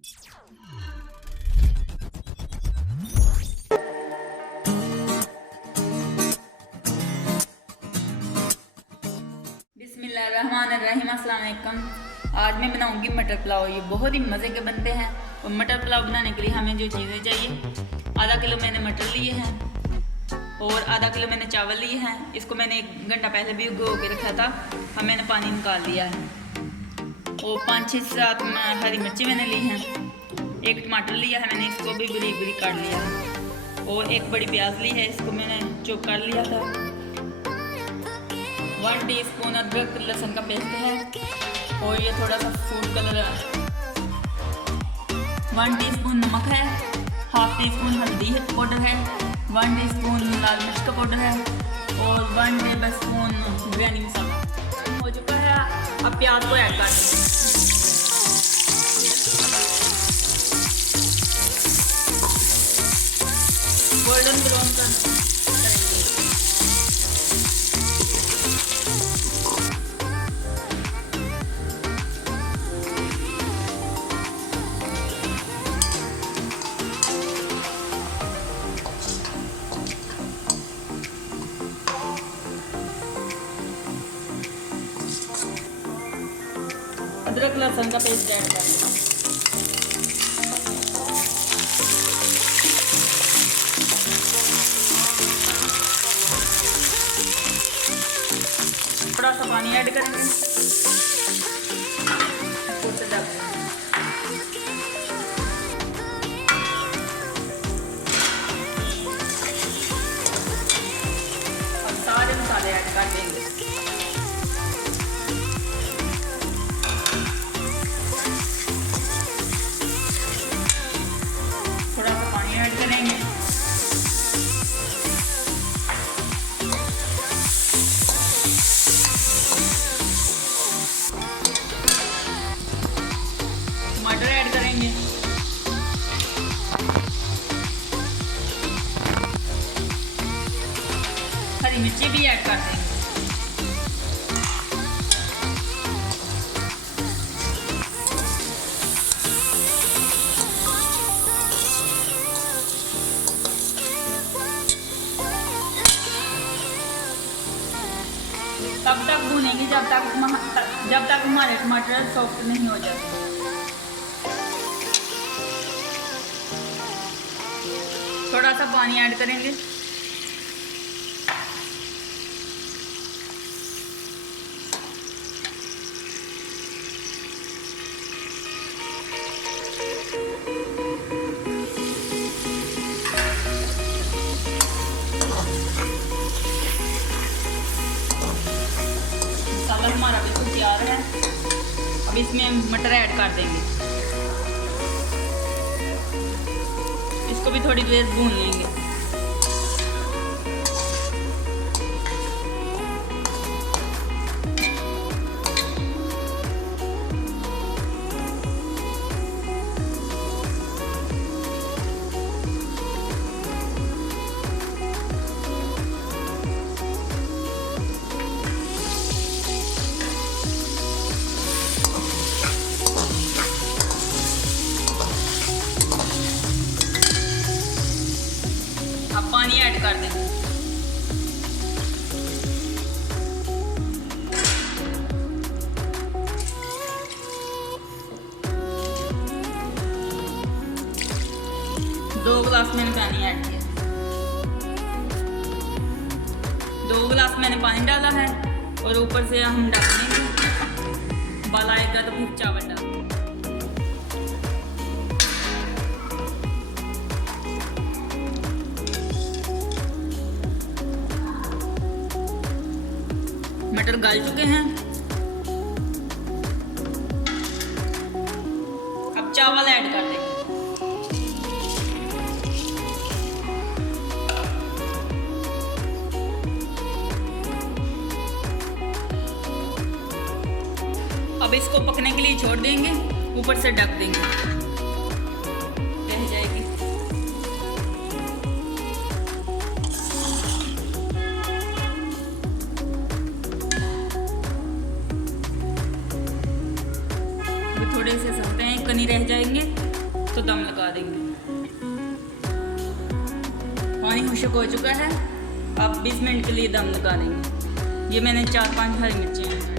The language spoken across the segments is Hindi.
बिस्मिल्लाहिर्रहमानिर्रहीम, अस्सलाम वालेकुम। आज मैं बनाऊंगी मटर पुलाव। ये बहुत ही मज़े के बनते हैं। और मटर पुलाव बनाने के लिए हमें जो चीज़ें चाहिए, आधा किलो मैंने मटर लिए हैं और आधा किलो मैंने चावल लिए हैं। इसको मैंने 1 घंटा पहले भी भिगो के रखा था। अब मैंने पानी निकाल लिया है। और 5-6 7 हरी मिर्ची मैंने ली हैं। 1 टमाटर लिया है मैंने, इसको भी बारीक बारीक काट लिया है। और 1 बड़ी प्याज ली है, इसको मैंने चॉप कर लिया था। 1 टीस्पून अदरक लहसुन का पेस्ट है। और ये थोड़ा सा फूड कलर है। 1 टीस्पून नमक है। 1/2 टीस्पून हल्दी पाउडर है। 1 टीस्पून लाल मिर्च का पाउडर है। और 1 टेबल स्पून बिरयानी मसाला हो चुका है। अब प्याज को ऐड कर दें। गोल्डन ब्राउन कर अदरक लहसुन का पेस्ट ऐड कर दें। थोड़ा सा पानी ऐड करेंगे। और सारे मसाले ऐड कर देंगे। टमाटर ऐड करेंगे। हरी मिर्ची भी ऐड कर देंगे। तब तक भूनेंगे जब तक हमारे टमाटर सॉफ्ट नहीं हो जाते। थोड़ा सा पानी ऐड करेंगे। मसाला हमारा बिल्कुल तैयार है। अब इसमें मटर ऐड कर देंगे। इसको भी थोड़ी देर भून लेंगे। अब पानी ऐड कर देंगे। दो गिलास मैंने पानी ऐड किया। 2 गिलास मैंने पानी डाला है। और ऊपर से हम डाल देंगे। उबाल आएगा तो फिर चावल डाल देंगे। मटर गल चुके हैं। अब चावल ऐड कर देंगे। अब इसको पकने के लिए छोड़ देंगे। ऊपर से ढक देंगे। रह जाएगी। थोड़े से सकते हैं, कनी रह जाएंगे। तो दम लगा देंगे। पानी खुश्क हो चुका है, अब 20 मिनट के लिए दम लगा देंगे। ये मैंने 4-5 हरी मिर्चें हैं।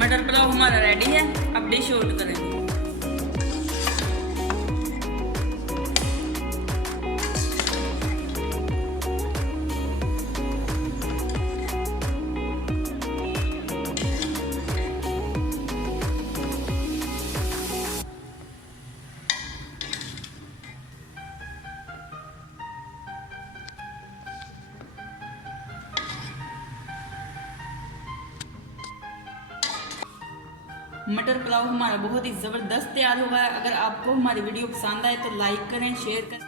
मटर पुलाव हमारा रेडी है, अब डिश आउट करेंगे। मटर पुलाव हमारा बहुत ही ज़बरदस्त तैयार हुआ है। अगर आपको हमारी वीडियो पसंद आए तो लाइक करें, शेयर करें।